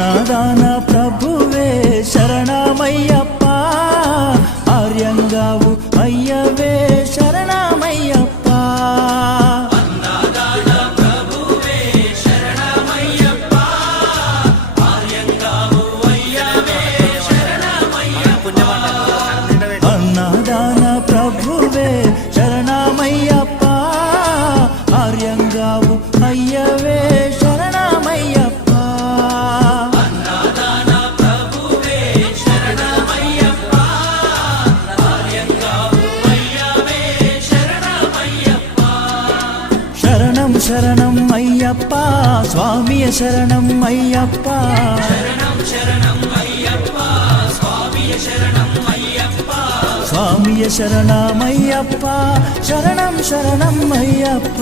అన్నదాన ప్రభువే శరణమయ్యప్ప, ఆర్యంగావు అయ్యవే శరణమయ్యప్ప. అన్నదాన ప్రభువే శరణమయ్యప్ప, ఆర్యంగావు అయ్యవే శరణమయ్యప్ప. అన్నదాన ప్రభువే శరణమయ్యప్ప, ఆర్యంగావు అయ్యవే శరణమయ్యప్ప. అన్నదాన ప్రభువే శరణమయ్యప్ప, ఆర్యంగావు అయ్యవే శరణమయ్యప్ప. శరణం శరణం అయ్యప్ప, స్వామియ శరణం అయ్యప్ప. శరణం శరణం అయ్యప్ప, స్వామియ శరణం అయ్యప్ప. స్వామియ శరణమయ్యప్ప, శరణం శరణం అయ్యప్ప.